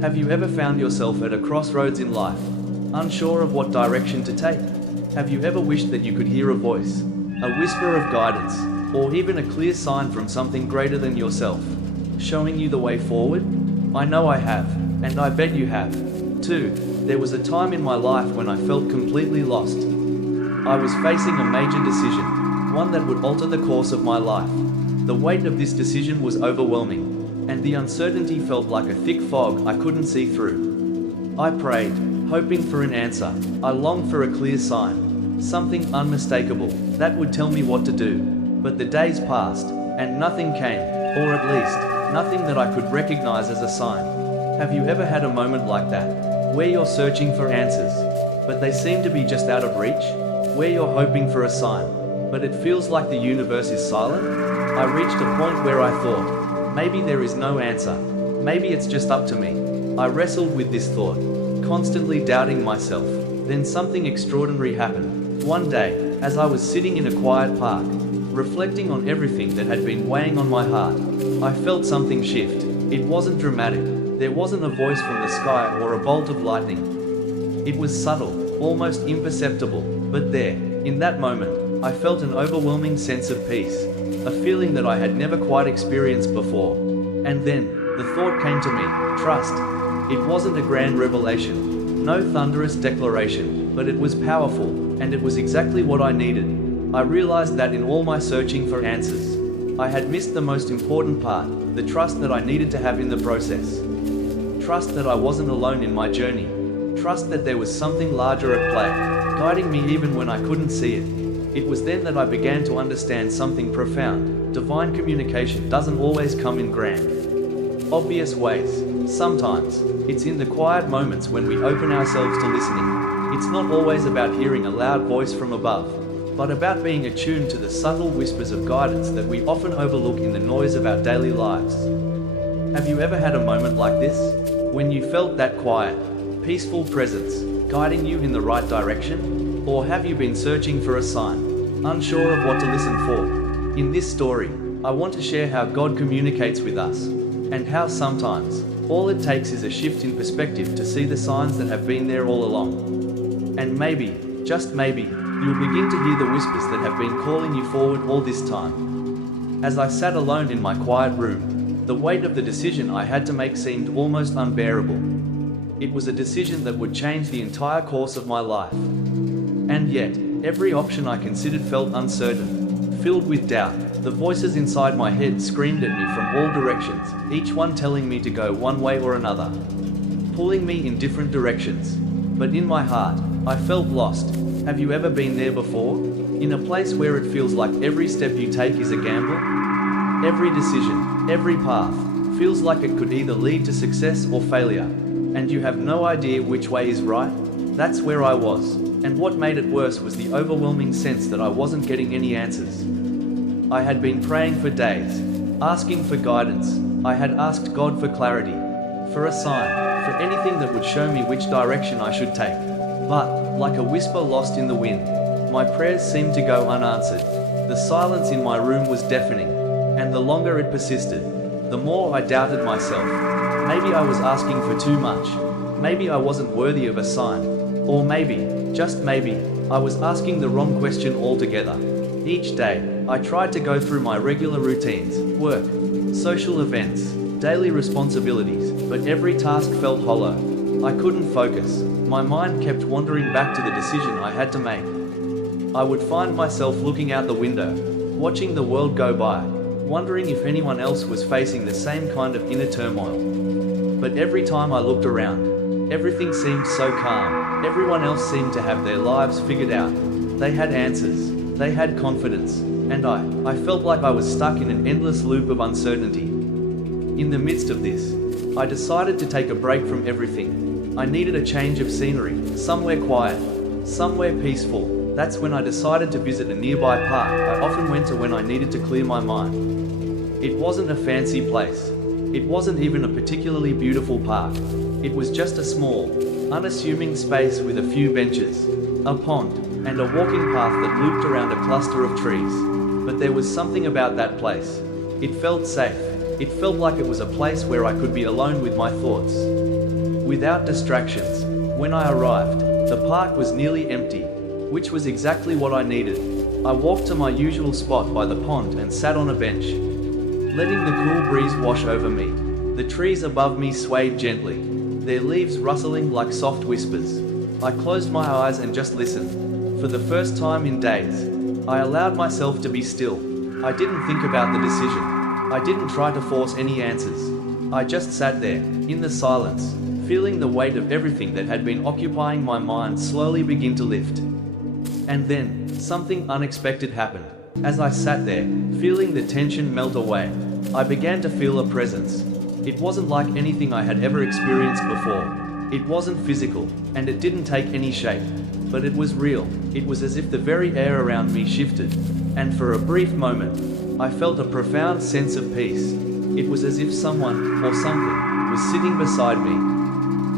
Have you ever found yourself at a crossroads in life, unsure of what direction to take? Have you ever wished that you could hear a voice, a whisper of guidance, or even a clear sign from something greater than yourself, showing you the way forward? I know I have, and I bet you have, too. There was a time in my life when I felt completely lost. I was facing a major decision, one that would alter the course of my life. The weight of this decision was overwhelming, and the uncertainty felt like a thick fog I couldn't see through. I prayed, hoping for an answer. I longed for a clear sign, something unmistakable, that would tell me what to do. But the days passed, and nothing came, or at least, nothing that I could recognize as a sign. Have you ever had a moment like that, where you're searching for answers, but they seem to be just out of reach? Where you're hoping for a sign, but it feels like the universe is silent? I reached a point where I thought, maybe there is no answer, maybe it's just up to me. I wrestled with this thought, constantly doubting myself. Then something extraordinary happened. One day, as I was sitting in a quiet park, reflecting on everything that had been weighing on my heart, I felt something shift. It wasn't dramatic, there wasn't a voice from the sky or a bolt of lightning. It was subtle, almost imperceptible, but there, in that moment, I felt an overwhelming sense of peace, a feeling that I had never quite experienced before. And then, the thought came to me, trust. It wasn't a grand revelation, no thunderous declaration, but it was powerful, and it was exactly what I needed. I realized that in all my searching for answers, I had missed the most important part, the trust that I needed to have in the process. Trust that I wasn't alone in my journey. Trust that there was something larger at play, guiding me even when I couldn't see it. It was then that I began to understand something profound. Divine communication doesn't always come in grand, obvious ways. Sometimes, it's in the quiet moments when we open ourselves to listening. It's not always about hearing a loud voice from above, but about being attuned to the subtle whispers of guidance that we often overlook in the noise of our daily lives. Have you ever had a moment like this, when you felt that quiet, peaceful presence, guiding you in the right direction? Or have you been searching for a sign, unsure of what to listen for? In this story, I want to share how God communicates with us, and how sometimes, all it takes is a shift in perspective to see the signs that have been there all along. And maybe, just maybe, you'll begin to hear the whispers that have been calling you forward all this time. As I sat alone in my quiet room, the weight of the decision I had to make seemed almost unbearable. It was a decision that would change the entire course of my life. And yet, every option I considered felt uncertain, filled with doubt. The voices inside my head screamed at me from all directions, each one telling me to go one way or another, pulling me in different directions. But in my heart, I felt lost. Have you ever been there before? In a place where it feels like every step you take is a gamble? Every decision, every path, feels like it could either lead to success or failure, and you have no idea which way is right? That's where I was. And what made it worse was the overwhelming sense that I wasn't getting any answers. I had been praying for days, asking for guidance. I had asked God for clarity, for a sign, for anything that would show me which direction I should take. But, like a whisper lost in the wind, my prayers seemed to go unanswered. The silence in my room was deafening, and the longer it persisted, the more I doubted myself. Maybe I was asking for too much. Maybe I wasn't worthy of a sign. Or maybe, just maybe, I was asking the wrong question altogether. Each day, I tried to go through my regular routines, work, social events, daily responsibilities, but every task felt hollow. I couldn't focus. My mind kept wandering back to the decision I had to make. I would find myself looking out the window, watching the world go by, wondering if anyone else was facing the same kind of inner turmoil. But every time I looked around, everything seemed so calm. Everyone else seemed to have their lives figured out. They had answers, they had confidence, and I felt like I was stuck in an endless loop of uncertainty. In the midst of this, I decided to take a break from everything. I needed a change of scenery, somewhere quiet, somewhere peaceful. That's when I decided to visit a nearby park I often went to when I needed to clear my mind. It wasn't a fancy place. It wasn't even a particularly beautiful park. It was just a small, unassuming space with a few benches, a pond, and a walking path that looped around a cluster of trees. But there was something about that place. It felt safe. It felt like it was a place where I could be alone with my thoughts. without distractions. When I arrived, the park was nearly empty, which was exactly what I needed. I walked to my usual spot by the pond and sat on a bench, letting the cool breeze wash over me. The trees above me swayed gently, their leaves rustling like soft whispers. I closed my eyes and just listened. For the first time in days, I allowed myself to be still. I didn't think about the decision. I didn't try to force any answers. I just sat there, in the silence, feeling the weight of everything that had been occupying my mind slowly begin to lift. And then, something unexpected happened. As I sat there, feeling the tension melt away, I began to feel a presence. It wasn't like anything I had ever experienced before. It wasn't physical, and it didn't take any shape. But it was real. It was as if the very air around me shifted. And for a brief moment, I felt a profound sense of peace. It was as if someone, or something, was sitting beside me,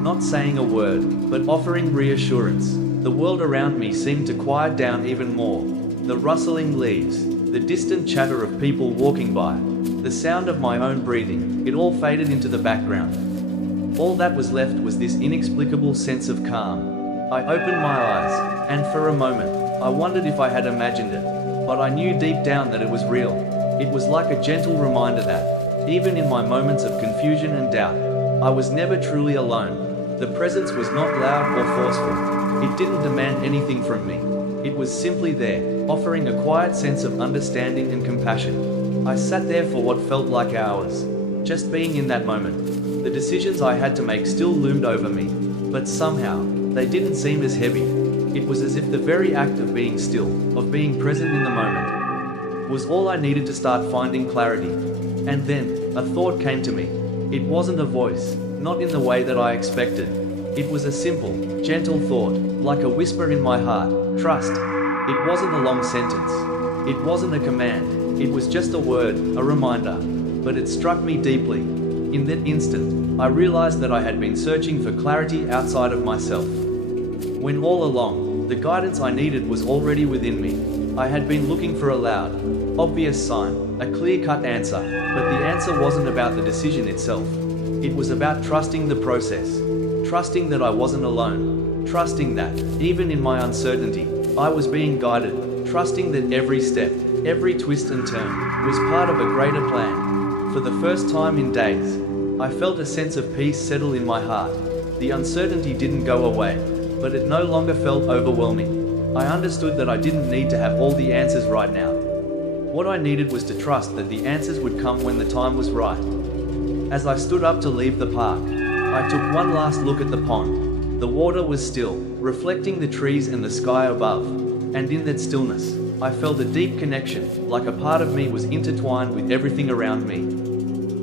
not saying a word, but offering reassurance. The world around me seemed to quiet down even more. The rustling leaves, the distant chatter of people walking by, the sound of my own breathing, it all faded into the background. All that was left was this inexplicable sense of calm. I opened my eyes, and for a moment, I wondered if I had imagined it, but I knew deep down that it was real. It was like a gentle reminder that, even in my moments of confusion and doubt, I was never truly alone. The presence was not loud or forceful. It didn't demand anything from me. It was simply there, offering a quiet sense of understanding and compassion. I sat there for what felt like hours, just being in that moment. The decisions I had to make still loomed over me, but somehow, they didn't seem as heavy. It was as if the very act of being still, of being present in the moment, was all I needed to start finding clarity. And then, a thought came to me. It wasn't a voice, not in the way that I expected. It was a simple, gentle thought, like a whisper in my heart. Trust. It wasn't a long sentence. It wasn't a command. It was just a word, a reminder. But it struck me deeply. In that instant, I realized that I had been searching for clarity outside of myself, when all along, the guidance I needed was already within me. I had been looking for a loud, obvious sign, a clear-cut answer, but the answer wasn't about the decision itself. It was about trusting the process, trusting that I wasn't alone, trusting that, even in my uncertainty, I was being guided, trusting that every step, every twist and turn, was part of a greater plan. For the first time in days, I felt a sense of peace settle in my heart. The uncertainty didn't go away, but it no longer felt overwhelming. I understood that I didn't need to have all the answers right now. What I needed was to trust that the answers would come when the time was right. As I stood up to leave the park, I took one last look at the pond. The water was still, reflecting the trees and the sky above, and in that stillness, I felt a deep connection, like a part of me was intertwined with everything around me.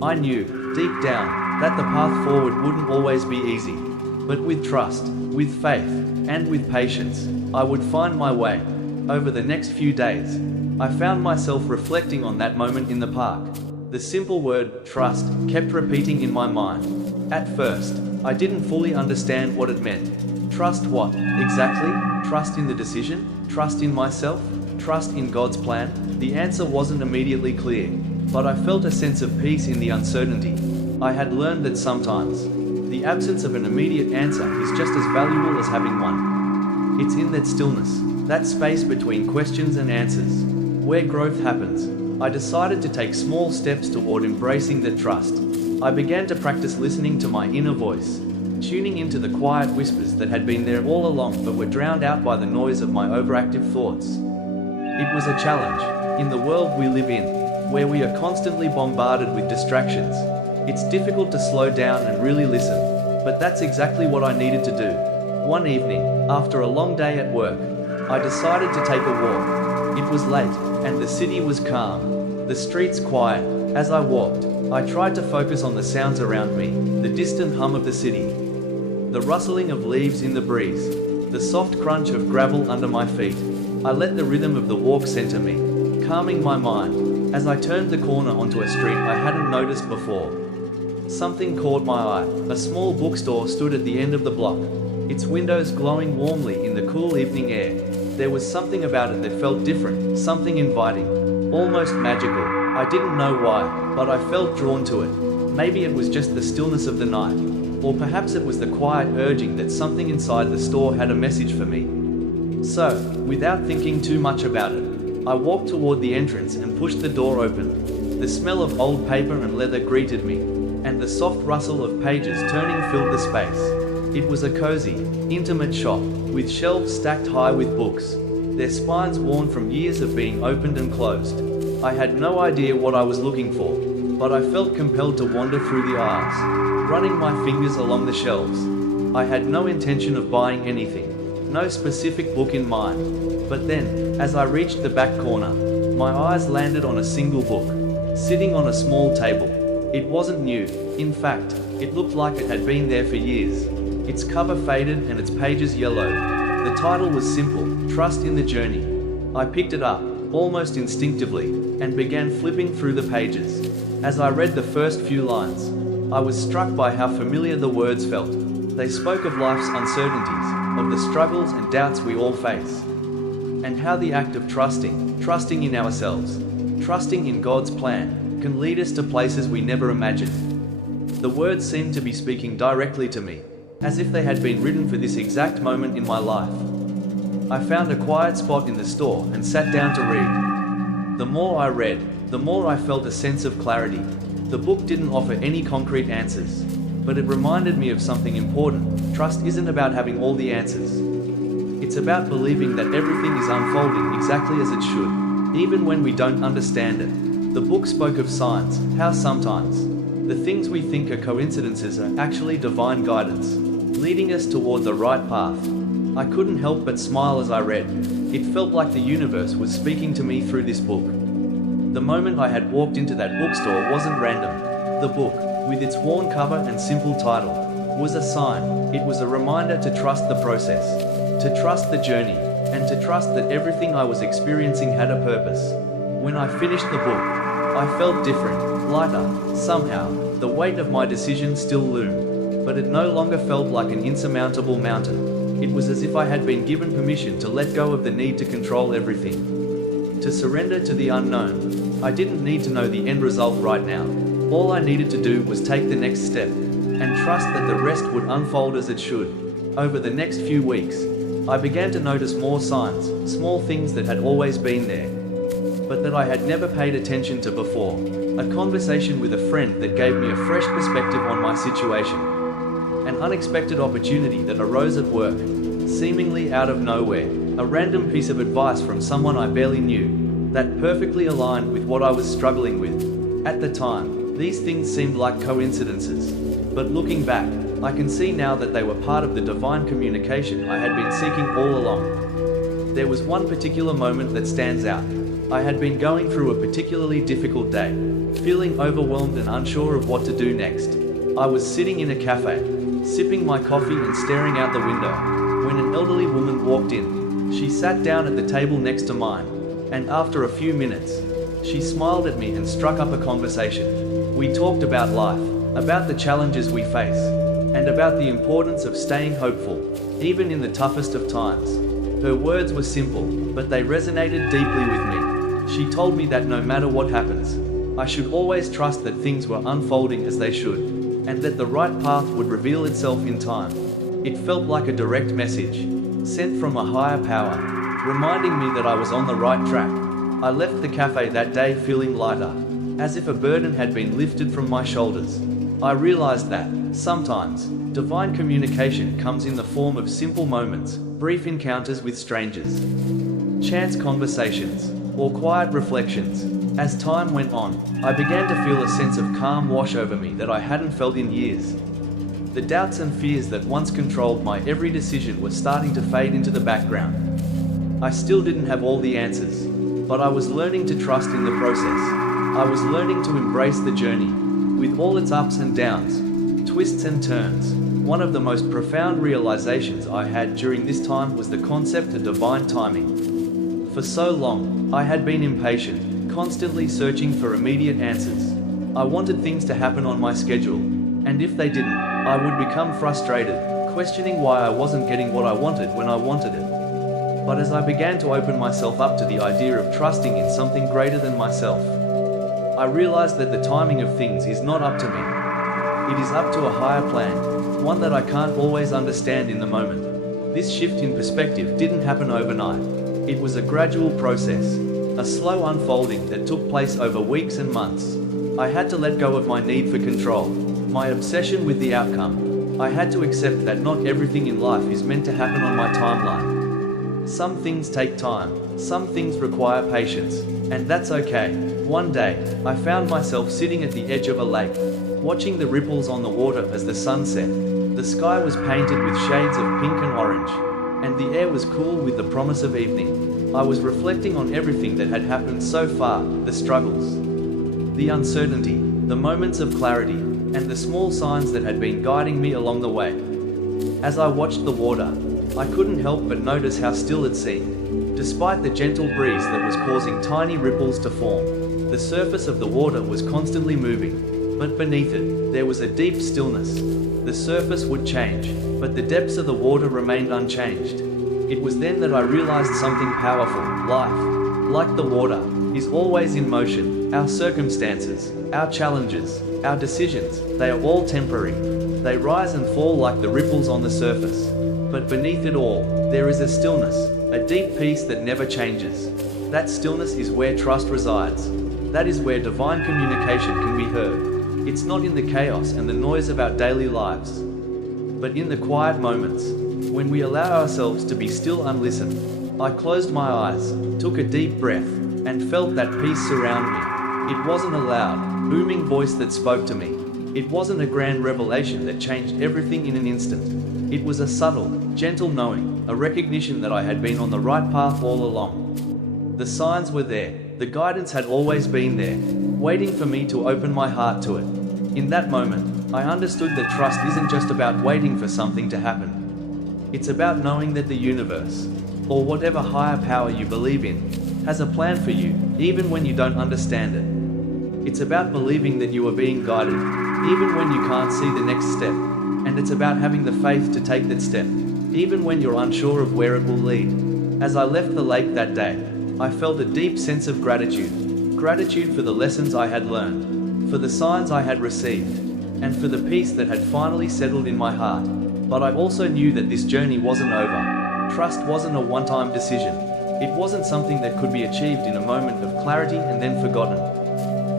I knew, deep down, that the path forward wouldn't always be easy, but with trust, with faith, and with patience, I would find my way. Over the next few days, I found myself reflecting on that moment in the park. The simple word, trust, kept repeating in my mind. At first, I didn't fully understand what it meant. Trust what, exactly? Trust in the decision? Trust in myself? Trust in God's plan? The answer wasn't immediately clear, but I felt a sense of peace in the uncertainty. I had learned that sometimes, the absence of an immediate answer is just as valuable as having one. It's in that stillness, that space between questions and answers, where growth happens. I decided to take small steps toward embracing that trust. I began to practice listening to my inner voice, tuning into the quiet whispers that had been there all along but were drowned out by the noise of my overactive thoughts. It was a challenge. In the world we live in, where we are constantly bombarded with distractions, it's difficult to slow down and really listen, but that's exactly what I needed to do. One evening, after a long day at work, I decided to take a walk. It was late, and the city was calm, the streets quiet. As I walked, I tried to focus on the sounds around me, the distant hum of the city, the rustling of leaves in the breeze, the soft crunch of gravel under my feet. I let the rhythm of the walk center me, calming my mind. As I turned the corner onto a street I hadn't noticed before, something caught my eye. A small bookstore stood at the end of the block, its windows glowing warmly in the cool evening air. There was something about it that felt different, something inviting, almost magical. I didn't know why, but I felt drawn to it. Maybe it was just the stillness of the night, Or perhaps it was the quiet urging that something inside the store had a message for me. So, without thinking too much about it, I walked toward the entrance and pushed the door open. The smell of old paper and leather greeted me, and the soft rustle of pages turning filled the space. It was a cozy, intimate shop, with shelves stacked high with books, their spines worn from years of being opened and closed. I had no idea what I was looking for, but I felt compelled to wander through the aisles, running my fingers along the shelves. I had no intention of buying anything, no specific book in mind. But then, as I reached the back corner, my eyes landed on a single book, sitting on a small table. It wasn't new. In fact, it looked like it had been there for years. Its cover faded and its pages yellowed. The title was simple, Trust in the Journey. I picked it up, almost instinctively, and began flipping through the pages. As I read the first few lines, I was struck by how familiar the words felt. They spoke of life's uncertainties, of the struggles and doubts we all face, and how the act of trusting in ourselves, trusting in God's plan, can lead us to places we never imagined. The words seemed to be speaking directly to me, as if they had been written for this exact moment in my life. I found a quiet spot in the store and sat down to read. The more I read, the more I felt a sense of clarity. The book didn't offer any concrete answers, but it reminded me of something important. Trust isn't about having all the answers. It's about believing that everything is unfolding exactly as it should, even when we don't understand it. The book spoke of signs, how sometimes the things we think are coincidences are actually divine guidance, leading us toward the right path. I couldn't help but smile as I read. It felt like the universe was speaking to me through this book. The moment I had walked into that bookstore wasn't random. The book, with its worn cover and simple title, was a sign. It was a reminder to trust the process, to trust the journey, and to trust that everything I was experiencing had a purpose. When I finished the book, I felt different, lighter. Somehow, the weight of my decision still loomed, but it no longer felt like an insurmountable mountain. It was as if I had been given permission to let go of the need to control everything, to surrender to the unknown. I didn't need to know the end result right now. All I needed to do was take the next step, and trust that the rest would unfold as it should. Over the next few weeks, I began to notice more signs, small things that had always been there, but that I had never paid attention to before. A conversation with a friend that gave me a fresh perspective on my situation. An unexpected opportunity that arose at work, seemingly out of nowhere. A random piece of advice from someone I barely knew, that perfectly aligned with what I was struggling with. At the time, these things seemed like coincidences, but looking back, I can see now that they were part of the divine communication I had been seeking all along. There was one particular moment that stands out. I had been going through a particularly difficult day, feeling overwhelmed and unsure of what to do next. I was sitting in a cafe, sipping my coffee and staring out the window, when an elderly woman walked in. She sat down at the table next to mine, and after a few minutes, she smiled at me and struck up a conversation. We talked about life, about the challenges we face, and about the importance of staying hopeful, even in the toughest of times. Her words were simple, but they resonated deeply with me. She told me that no matter what happens, I should always trust that things were unfolding as they should, and that the right path would reveal itself in time. It felt like a direct message, sent from a higher power, reminding me that I was on the right track. I left the cafe that day feeling lighter, as if a burden had been lifted from my shoulders. I realized that, sometimes, divine communication comes in the form of simple moments, brief encounters with strangers, chance conversations, or quiet reflections. As time went on, I began to feel a sense of calm wash over me that I hadn't felt in years. The doubts and fears that once controlled my every decision were starting to fade into the background. I still didn't have all the answers, but I was learning to trust in the process. I was learning to embrace the journey, with all its ups and downs, twists and turns. One of the most profound realizations I had during this time was the concept of divine timing. For so long, I had been impatient, constantly searching for immediate answers. I wanted things to happen on my schedule, and if they didn't, I would become frustrated, questioning why I wasn't getting what I wanted when I wanted it. But as I began to open myself up to the idea of trusting in something greater than myself, I realized that the timing of things is not up to me. It is up to a higher plan. one that I can't always understand in the moment. This shift in perspective didn't happen overnight. It was a gradual process, a slow unfolding that took place over weeks and months. I had to let go of my need for control, my obsession with the outcome. I had to accept that not everything in life is meant to happen on my timeline. Some things take time, some things require patience, and that's okay. One day, I found myself sitting at the edge of a lake, watching the ripples on the water as the sun set. The sky was painted with shades of pink and orange, and the air was cool with the promise of evening. I was reflecting on everything that had happened so far, the struggles, the uncertainty, the moments of clarity, and the small signs that had been guiding me along the way. As I watched the water, I couldn't help but notice how still it seemed. Despite the gentle breeze that was causing tiny ripples to form, the surface of the water was constantly moving, but beneath it, there was a deep stillness. The surface would change, but the depths of the water remained unchanged. It was then that I realized something powerful. Life, like the water, is always in motion. Our circumstances, our challenges, our decisions, they are all temporary. They rise and fall like the ripples on the surface. But beneath it all, there is a stillness, a deep peace that never changes. That stillness is where trust resides. That is where divine communication can be heard. It's not in the chaos and the noise of our daily lives, but in the quiet moments, when we allow ourselves to be still and listen. I closed my eyes, took a deep breath, and felt that peace surround me. It wasn't a loud, booming voice that spoke to me. It wasn't a grand revelation that changed everything in an instant. It was a subtle, gentle knowing, a recognition that I had been on the right path all along. The signs were there, the guidance had always been there, waiting for me to open my heart to it. In that moment, I understood that trust isn't just about waiting for something to happen. It's about knowing that the universe, or whatever higher power you believe in, has a plan for you, even when you don't understand it. It's about believing that you are being guided, even when you can't see the next step. And it's about having the faith to take that step, even when you're unsure of where it will lead. As I left the lake that day, I felt a deep sense of gratitude. Gratitude for the lessons I had learned, for the signs I had received, and for the peace that had finally settled in my heart. But I also knew that this journey wasn't over. Trust wasn't a one-time decision. It wasn't something that could be achieved in a moment of clarity and then forgotten.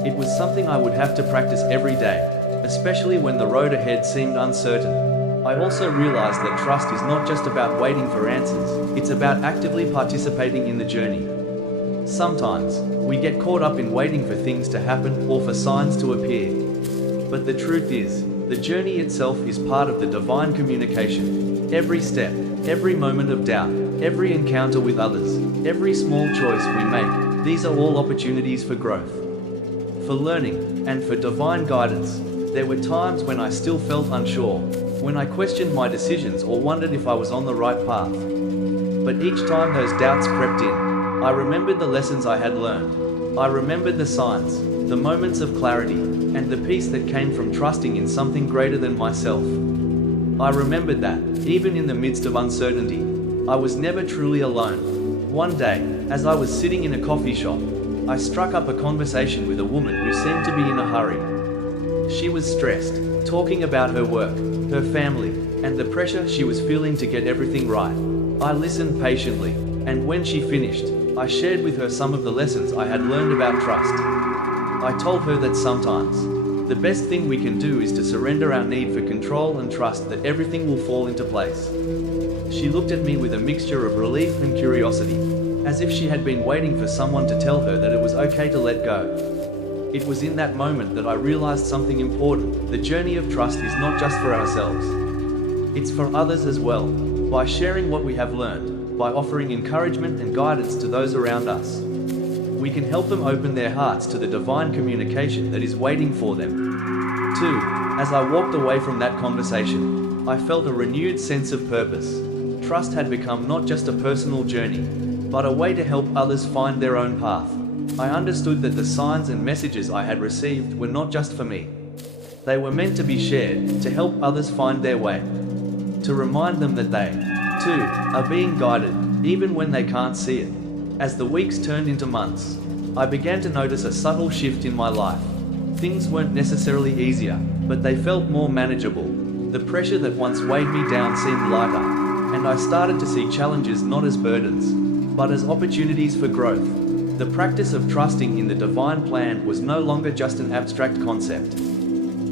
It was something I would have to practice every day, especially when the road ahead seemed uncertain. I also realized that trust is not just about waiting for answers, it's about actively participating in the journey. Sometimes, we get caught up in waiting for things to happen or for signs to appear. But the truth is, the journey itself is part of the divine communication. Every step, every moment of doubt, every encounter with others, every small choice we make, these are all opportunities for growth, for learning, and for divine guidance. There were times when I still felt unsure, when I questioned my decisions or wondered if I was on the right path. But each time those doubts crept in, I remembered the lessons I had learned. I remembered the signs, the moments of clarity, and the peace that came from trusting in something greater than myself. I remembered that, even in the midst of uncertainty, I was never truly alone. One day, as I was sitting in a coffee shop, I struck up a conversation with a woman who seemed to be in a hurry. She was stressed, talking about her work, her family, and the pressure she was feeling to get everything right. I listened patiently, and when she finished, I shared with her some of the lessons I had learned about trust. I told her that sometimes, the best thing we can do is to surrender our need for control and trust that everything will fall into place. She looked at me with a mixture of relief and curiosity, as if she had been waiting for someone to tell her that it was okay to let go. It was in that moment that I realized something important. The journey of trust is not just for ourselves. It's for others as well. By sharing what we have learned, by offering encouragement and guidance to those around us, we can help them open their hearts to the divine communication that is waiting for them. 2. As I walked away from that conversation, I felt a renewed sense of purpose. Trust had become not just a personal journey, but a way to help others find their own path. I understood that the signs and messages I had received were not just for me. They were meant to be shared, to help others find their way, to remind them that they, too, are being guided, even when they can't see it. As the weeks turned into months, I began to notice a subtle shift in my life. Things weren't necessarily easier, but they felt more manageable. The pressure that once weighed me down seemed lighter, and I started to see challenges not as burdens, but as opportunities for growth. The practice of trusting in the divine plan was no longer just an abstract concept.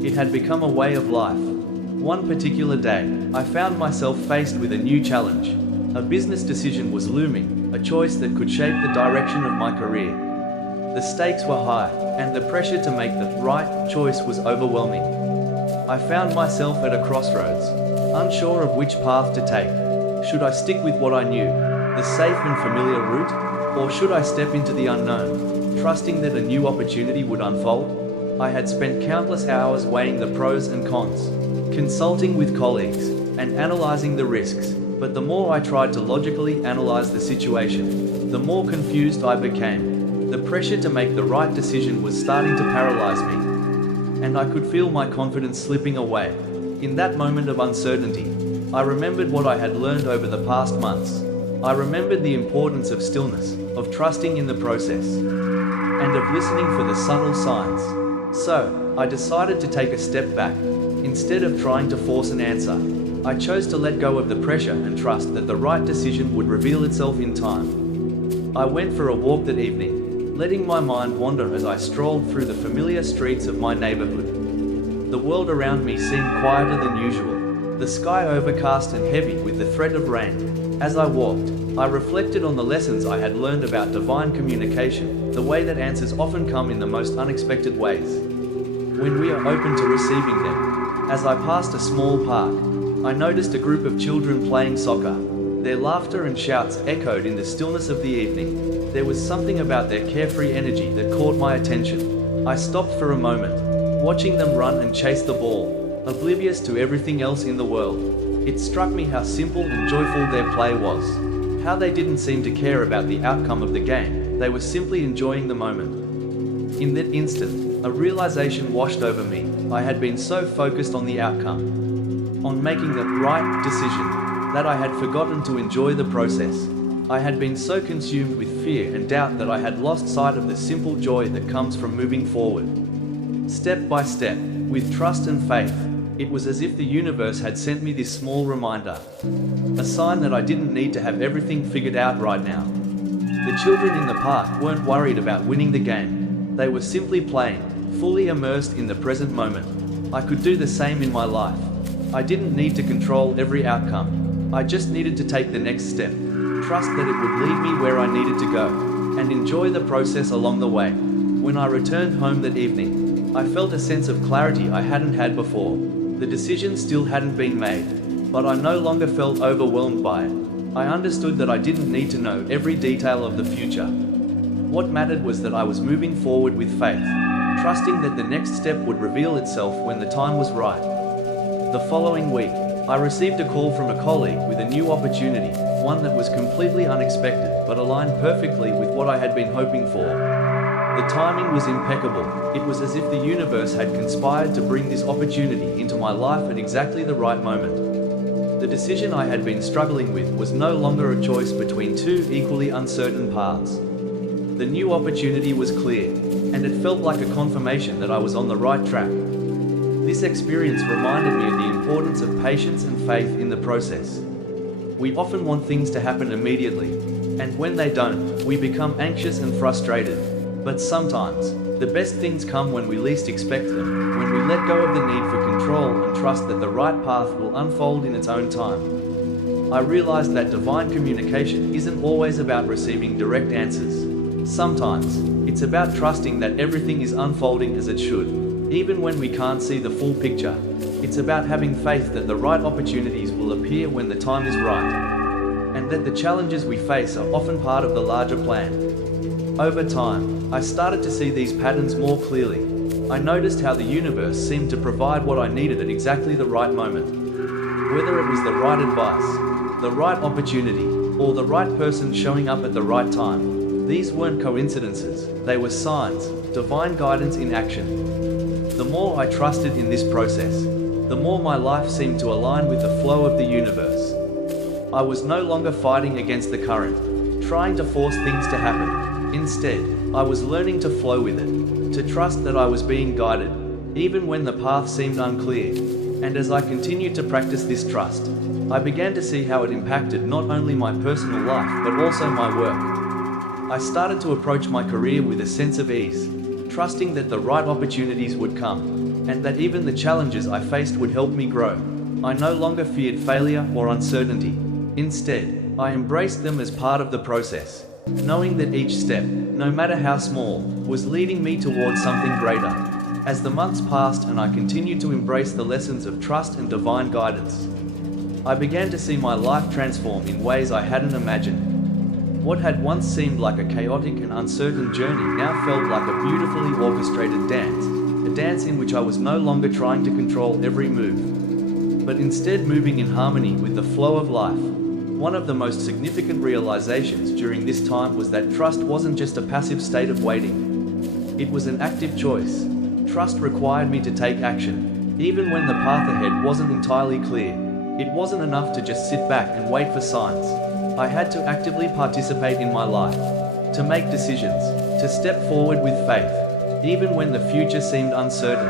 It had become a way of life. One particular day, I found myself faced with a new challenge. A business decision was looming, a choice that could shape the direction of my career. The stakes were high, and the pressure to make the right choice was overwhelming. I found myself at a crossroads, unsure of which path to take. Should I stick with what I knew, the safe and familiar route, or should I step into the unknown, trusting that a new opportunity would unfold? I had spent countless hours weighing the pros and cons, consulting with colleagues, and analyzing the risks, but the more I tried to logically analyze the situation, the more confused I became. The pressure to make the right decision was starting to paralyze me, and I could feel my confidence slipping away. In that moment of uncertainty, I remembered what I had learned over the past months. I remembered the importance of stillness, of trusting in the process, and of listening for the subtle signs. So, I decided to take a step back. Instead of trying to force an answer, I chose to let go of the pressure and trust that the right decision would reveal itself in time. I went for a walk that evening, letting my mind wander as I strolled through the familiar streets of my neighborhood. The world around me seemed quieter than usual, the sky overcast and heavy with the threat of rain. As I walked, I reflected on the lessons I had learned about divine communication, the way that answers often come in the most unexpected ways, when we are open to receiving them. As I passed a small park, I noticed a group of children playing soccer. Their laughter and shouts echoed in the stillness of the evening. There was something about their carefree energy that caught my attention. I stopped for a moment, watching them run and chase the ball, oblivious to everything else in the world. It struck me how simple and joyful their play was, how they didn't seem to care about the outcome of the game, they were simply enjoying the moment. In that instant, a realization washed over me. I had been so focused on the outcome, on making the right decision, that I had forgotten to enjoy the process. I had been so consumed with fear and doubt that I had lost sight of the simple joy that comes from moving forward, step by step, with trust and faith. It was as if the universe had sent me this small reminder, a sign that I didn't need to have everything figured out right now. The children in the park weren't worried about winning the game. They were simply playing, fully immersed in the present moment. I could do the same in my life. I didn't need to control every outcome. I just needed to take the next step, trust that it would lead me where I needed to go, and enjoy the process along the way. When I returned home that evening, I felt a sense of clarity I hadn't had before. The decision still hadn't been made, but I no longer felt overwhelmed by it. I understood that I didn't need to know every detail of the future. What mattered was that I was moving forward with faith, trusting that the next step would reveal itself when the time was right. The following week, I received a call from a colleague with a new opportunity, one that was completely unexpected but aligned perfectly with what I had been hoping for. The timing was impeccable. It was as if the universe had conspired to bring this opportunity into my life at exactly the right moment. The decision I had been struggling with was no longer a choice between two equally uncertain paths. The new opportunity was clear, and it felt like a confirmation that I was on the right track. This experience reminded me of the importance of patience and faith in the process. We often want things to happen immediately, and when they don't, we become anxious and frustrated. But sometimes, the best things come when we least expect them, when we let go of the need for control and trust that the right path will unfold in its own time. I realized that divine communication isn't always about receiving direct answers. Sometimes, it's about trusting that everything is unfolding as it should, even when we can't see the full picture. It's about having faith that the right opportunities will appear when the time is right, and that the challenges we face are often part of the larger plan. Over time, I started to see these patterns more clearly. I noticed how the universe seemed to provide what I needed at exactly the right moment. Whether it was the right advice, the right opportunity, or the right person showing up at the right time, these weren't coincidences, they were signs, divine guidance in action. The more I trusted in this process, the more my life seemed to align with the flow of the universe. I was no longer fighting against the current, trying to force things to happen. Instead, I was learning to flow with it, to trust that I was being guided, even when the path seemed unclear. And as I continued to practice this trust, I began to see how it impacted not only my personal life but also my work. I started to approach my career with a sense of ease, trusting that the right opportunities would come, and that even the challenges I faced would help me grow. I no longer feared failure or uncertainty. Instead, I embraced them as part of the process, knowing that each step, no matter how small, was leading me towards something greater. As the months passed and I continued to embrace the lessons of trust and divine guidance, I began to see my life transform in ways I hadn't imagined. What had once seemed like a chaotic and uncertain journey now felt like a beautifully orchestrated dance, a dance in which I was no longer trying to control every move, but instead moving in harmony with the flow of life. One of the most significant realizations during this time was that trust wasn't just a passive state of waiting. It was an active choice. Trust required me to take action, even when the path ahead wasn't entirely clear. It wasn't enough to just sit back and wait for signs. I had to actively participate in my life, to make decisions, to step forward with faith, even when the future seemed uncertain.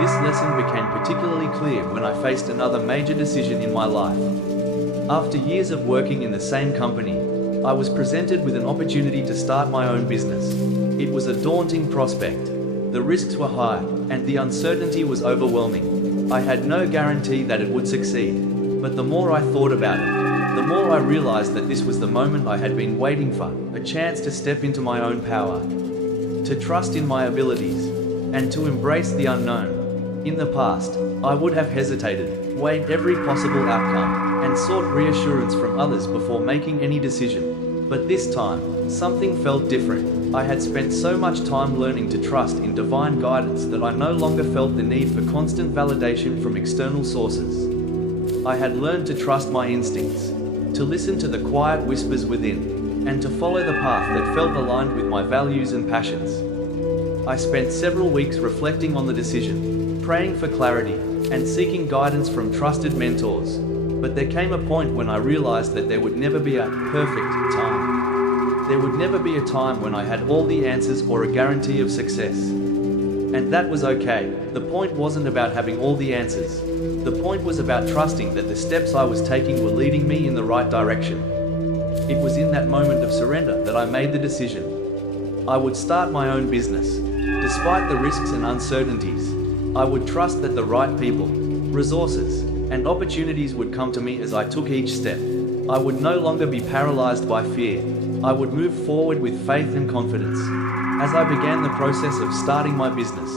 This lesson became particularly clear when I faced another major decision in my life. After years of working in the same company, I was presented with an opportunity to start my own business. It was a daunting prospect. The risks were high, and the uncertainty was overwhelming. I had no guarantee that it would succeed, but the more I thought about it, the more I realized that this was the moment I had been waiting for, a chance to step into my own power, to trust in my abilities, and to embrace the unknown. In the past, I would have hesitated, weighed every possible outcome, and sought reassurance from others before making any decision. But this time, something felt different. I had spent so much time learning to trust in divine guidance that I no longer felt the need for constant validation from external sources. I had learned to trust my instincts, to listen to the quiet whispers within, and to follow the path that felt aligned with my values and passions. I spent several weeks reflecting on the decision, praying for clarity, and seeking guidance from trusted mentors. But there came a point when I realized that there would never be a perfect time. There would never be a time when I had all the answers or a guarantee of success. And that was okay. The point wasn't about having all the answers. The point was about trusting that the steps I was taking were leading me in the right direction. It was in that moment of surrender that I made the decision. I would start my own business. Despite the risks and uncertainties, I would trust that the right people, resources, and opportunities would come to me as I took each step. I would no longer be paralyzed by fear. I would move forward with faith and confidence. As I began the process of starting my business,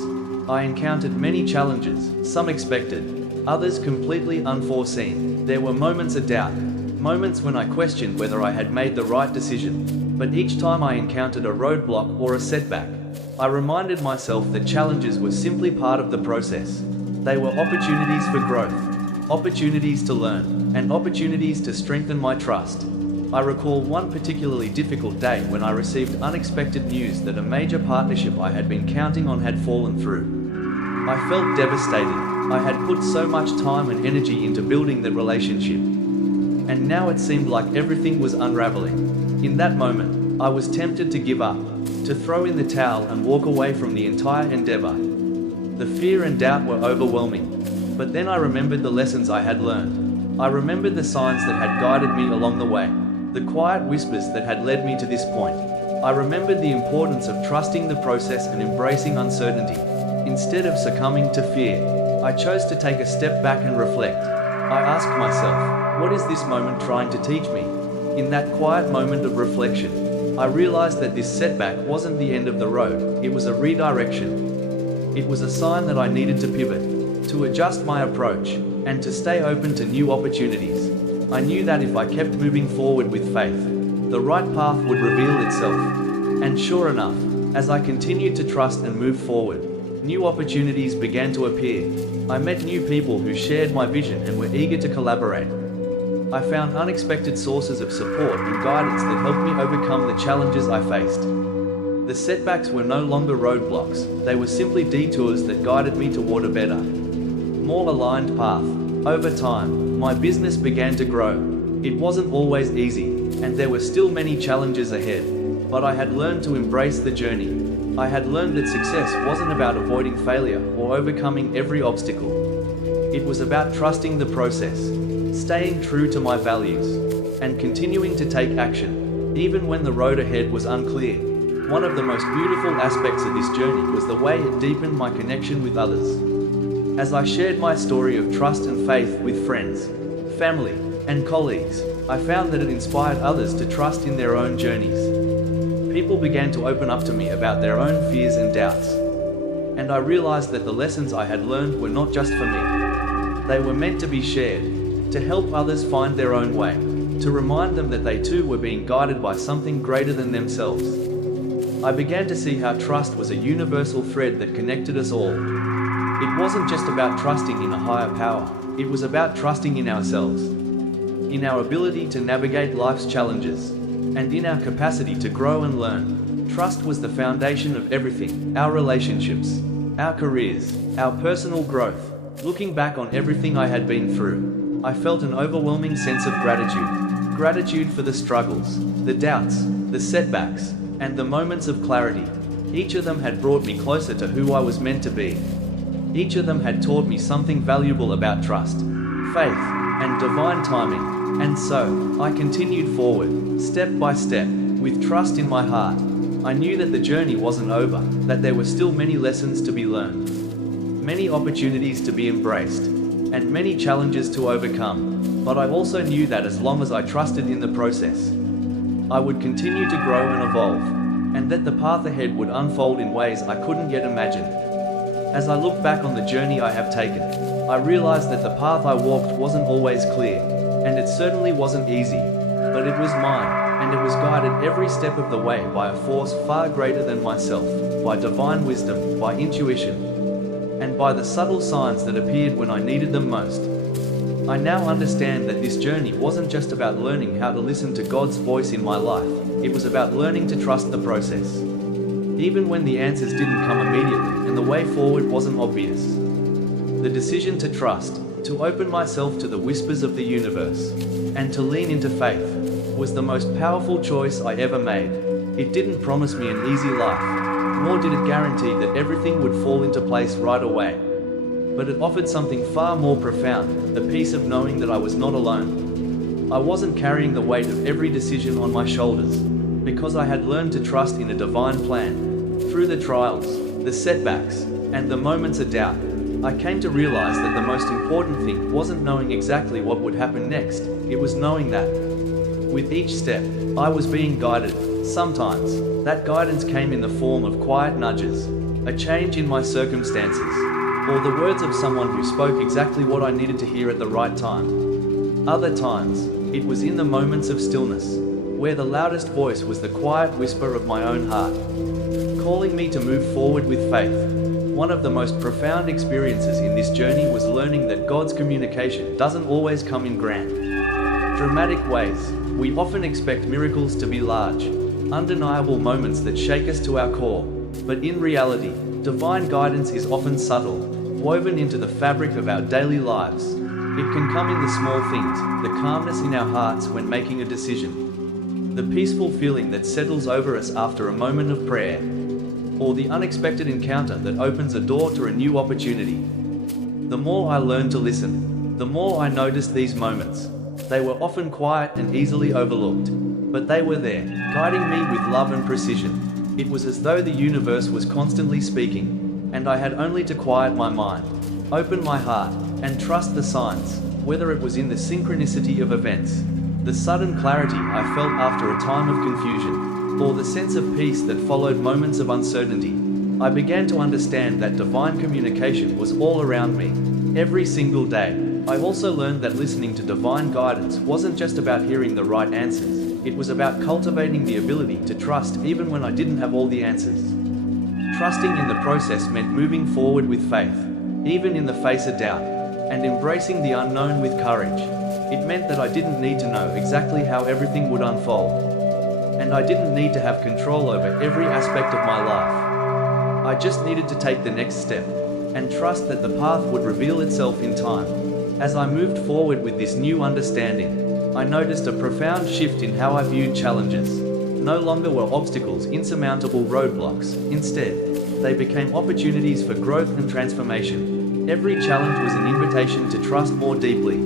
I encountered many challenges, some expected, others completely unforeseen. There were moments of doubt, moments when I questioned whether I had made the right decision. But each time I encountered a roadblock or a setback, I reminded myself that challenges were simply part of the process. They were opportunities for growth, opportunities to learn, and opportunities to strengthen my trust. I recall one particularly difficult day when I received unexpected news that a major partnership I had been counting on had fallen through. I felt devastated. I had put so much time and energy into building the relationship, and now it seemed like everything was unraveling. In that moment, I was tempted to give up, to throw in the towel and walk away from the entire endeavor. The fear and doubt were overwhelming, but then I remembered the lessons I had learned. I remembered the signs that had guided me along the way, the quiet whispers that had led me to this point. I remembered the importance of trusting the process and embracing uncertainty. Instead of succumbing to fear, I chose to take a step back and reflect. I asked myself, what is this moment trying to teach me? In that quiet moment of reflection, I realized that this setback wasn't the end of the road, it was a redirection. It was a sign that I needed to pivot, to adjust my approach, and to stay open to new opportunities. I knew that if I kept moving forward with faith, the right path would reveal itself. And sure enough, as I continued to trust and move forward, new opportunities began to appear. I met new people who shared my vision and were eager to collaborate. I found unexpected sources of support and guidance that helped me overcome the challenges I faced. The setbacks were no longer roadblocks, they were simply detours that guided me toward a better, more aligned path. Over time, my business began to grow. It wasn't always easy, and there were still many challenges ahead, but I had learned to embrace the journey. I had learned that success wasn't about avoiding failure or overcoming every obstacle. It was about trusting the process, staying true to my values, and continuing to take action, even when the road ahead was unclear. One of the most beautiful aspects of this journey was the way it deepened my connection with others. As I shared my story of trust and faith with friends, family, and colleagues, I found that it inspired others to trust in their own journeys. People began to open up to me about their own fears and doubts, and I realized that the lessons I had learned were not just for me. They were meant to be shared, to help others find their own way, to remind them that they too were being guided by something greater than themselves. I began to see how trust was a universal thread that connected us all. It wasn't just about trusting in a higher power, it was about trusting in ourselves, in our ability to navigate life's challenges, and in our capacity to grow and learn. Trust was the foundation of everything: our relationships, our careers, our personal growth. Looking back on everything I had been through, I felt an overwhelming sense of gratitude. Gratitude for the struggles, the doubts, the setbacks, and the moments of clarity. Each of them had brought me closer to who I was meant to be. Each of them had taught me something valuable about trust, faith, and divine timing. And so, I continued forward, step by step, with trust in my heart. I knew that the journey wasn't over, that there were still many lessons to be learned, many opportunities to be embraced, and many challenges to overcome. But I also knew that as long as I trusted in the process, I would continue to grow and evolve, and that the path ahead would unfold in ways I couldn't yet imagine. As I look back on the journey I have taken, I realized that the path I walked wasn't always clear, and it certainly wasn't easy, but it was mine, and it was guided every step of the way by a force far greater than myself, by divine wisdom, by intuition, and by the subtle signs that appeared when I needed them most. I now understand that this journey wasn't just about learning how to listen to God's voice in my life, it was about learning to trust the process. Even when the answers didn't come immediately and the way forward wasn't obvious. The decision to trust, to open myself to the whispers of the universe, and to lean into faith, was the most powerful choice I ever made. It didn't promise me an easy life, nor did it guarantee that everything would fall into place right away. But it offered something far more profound, the peace of knowing that I was not alone. I wasn't carrying the weight of every decision on my shoulders, because I had learned to trust in a divine plan. Through the trials, the setbacks, and the moments of doubt, I came to realize that the most important thing wasn't knowing exactly what would happen next, it was knowing that, with each step, I was being guided. Sometimes, that guidance came in the form of quiet nudges, a change in my circumstances, or the words of someone who spoke exactly what I needed to hear at the right time. Other times, it was in the moments of stillness, where the loudest voice was the quiet whisper of my own heart, calling me to move forward with faith. One of the most profound experiences in this journey was learning that God's communication doesn't always come in grand, dramatic ways. We often expect miracles to be large, undeniable moments that shake us to our core. But in reality, divine guidance is often subtle, woven into the fabric of our daily lives. It can come in the small things, the calmness in our hearts when making a decision, the peaceful feeling that settles over us after a moment of prayer, or the unexpected encounter that opens a door to a new opportunity. The more I learned to listen, the more I noticed these moments. They were often quiet and easily overlooked, but they were there, guiding me with love and precision. It was as though the universe was constantly speaking, and I had only to quiet my mind, open my heart, and trust the signs, whether it was in the synchronicity of events, the sudden clarity I felt after a time of confusion, or the sense of peace that followed moments of uncertainty. I began to understand that divine communication was all around me, every single day. I also learned that listening to divine guidance wasn't just about hearing the right answers, it was about cultivating the ability to trust even when I didn't have all the answers. Trusting in the process meant moving forward with faith, even in the face of doubt, and embracing the unknown with courage. It meant that I didn't need to know exactly how everything would unfold, and I didn't need to have control over every aspect of my life. I just needed to take the next step, and trust that the path would reveal itself in time. As I moved forward with this new understanding, I noticed a profound shift in how I viewed challenges. No longer were obstacles insurmountable roadblocks. Instead, they became opportunities for growth and transformation. Every challenge was an invitation to trust more deeply,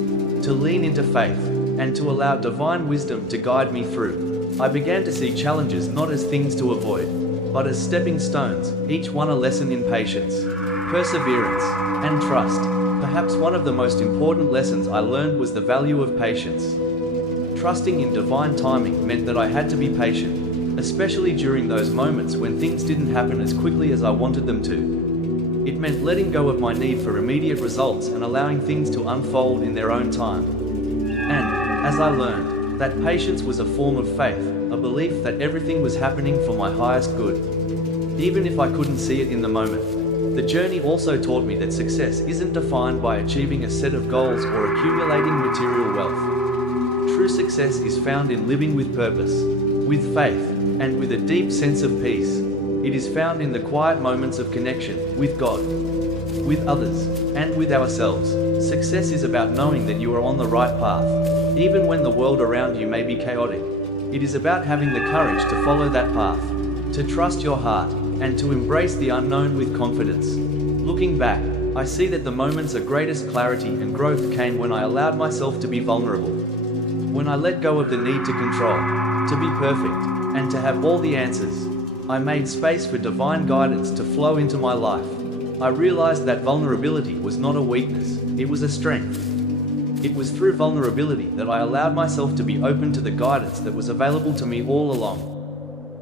to lean into faith, and to allow divine wisdom to guide me through. I began to see challenges not as things to avoid, but as stepping stones, each one a lesson in patience, perseverance, and trust. Perhaps one of the most important lessons I learned was the value of patience. Trusting in divine timing meant that I had to be patient, especially during those moments when things didn't happen as quickly as I wanted them to. It meant letting go of my need for immediate results and allowing things to unfold in their own time. And, as I learned, that patience was a form of faith, a belief that everything was happening for my highest good. Even if I couldn't see it in the moment, the journey also taught me that success isn't defined by achieving a set of goals or accumulating material wealth. True success is found in living with purpose, with faith, and with a deep sense of peace. It is found in the quiet moments of connection with God, with others, and with ourselves. Success is about knowing that you are on the right path, even when the world around you may be chaotic. It is about having the courage to follow that path, to trust your heart, and to embrace the unknown with confidence. Looking back, I see that the moments of greatest clarity and growth came when I allowed myself to be vulnerable. When I let go of the need to control, to be perfect, and to have all the answers. I made space for divine guidance to flow into my life. I realized that vulnerability was not a weakness, it was a strength. It was through vulnerability that I allowed myself to be open to the guidance that was available to me all along.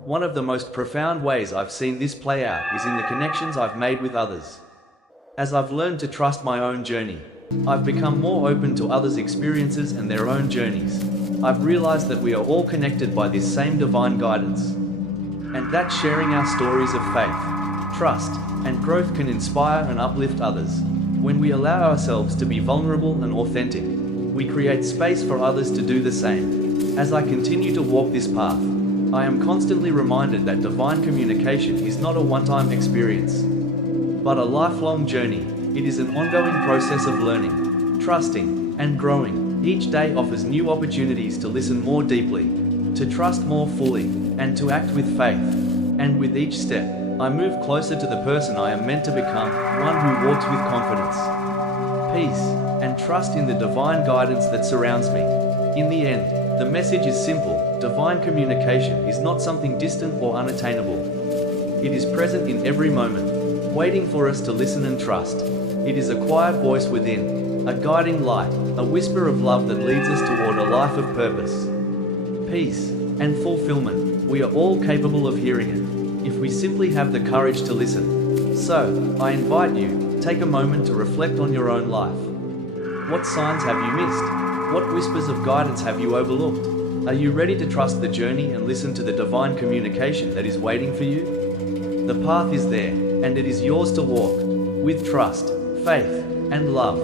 One of the most profound ways I've seen this play out is in the connections I've made with others. As I've learned to trust my own journey, I've become more open to others' experiences and their own journeys. I've realized that we are all connected by this same divine guidance. And that sharing our stories of faith, trust, and growth can inspire and uplift others. When we allow ourselves to be vulnerable and authentic, we create space for others to do the same. As I continue to walk this path, I am constantly reminded that divine communication is not a one-time experience, but a lifelong journey. It is an ongoing process of learning, trusting, and growing. Each day offers new opportunities to listen more deeply, to trust more fully, and to act with faith. And with each step, I move closer to the person I am meant to become, one who walks with confidence, peace, and trust in the divine guidance that surrounds me. In the end, the message is simple: divine communication is not something distant or unattainable. It is present in every moment, waiting for us to listen and trust. It is a quiet voice within, a guiding light, a whisper of love that leads us toward a life of purpose, peace, and fulfillment. We are all capable of hearing it, if we simply have the courage to listen. So, I invite you, take a moment to reflect on your own life. What signs have you missed? What whispers of guidance have you overlooked? Are you ready to trust the journey and listen to the divine communication that is waiting for you? The path is there, and it is yours to walk, with trust, faith, and love.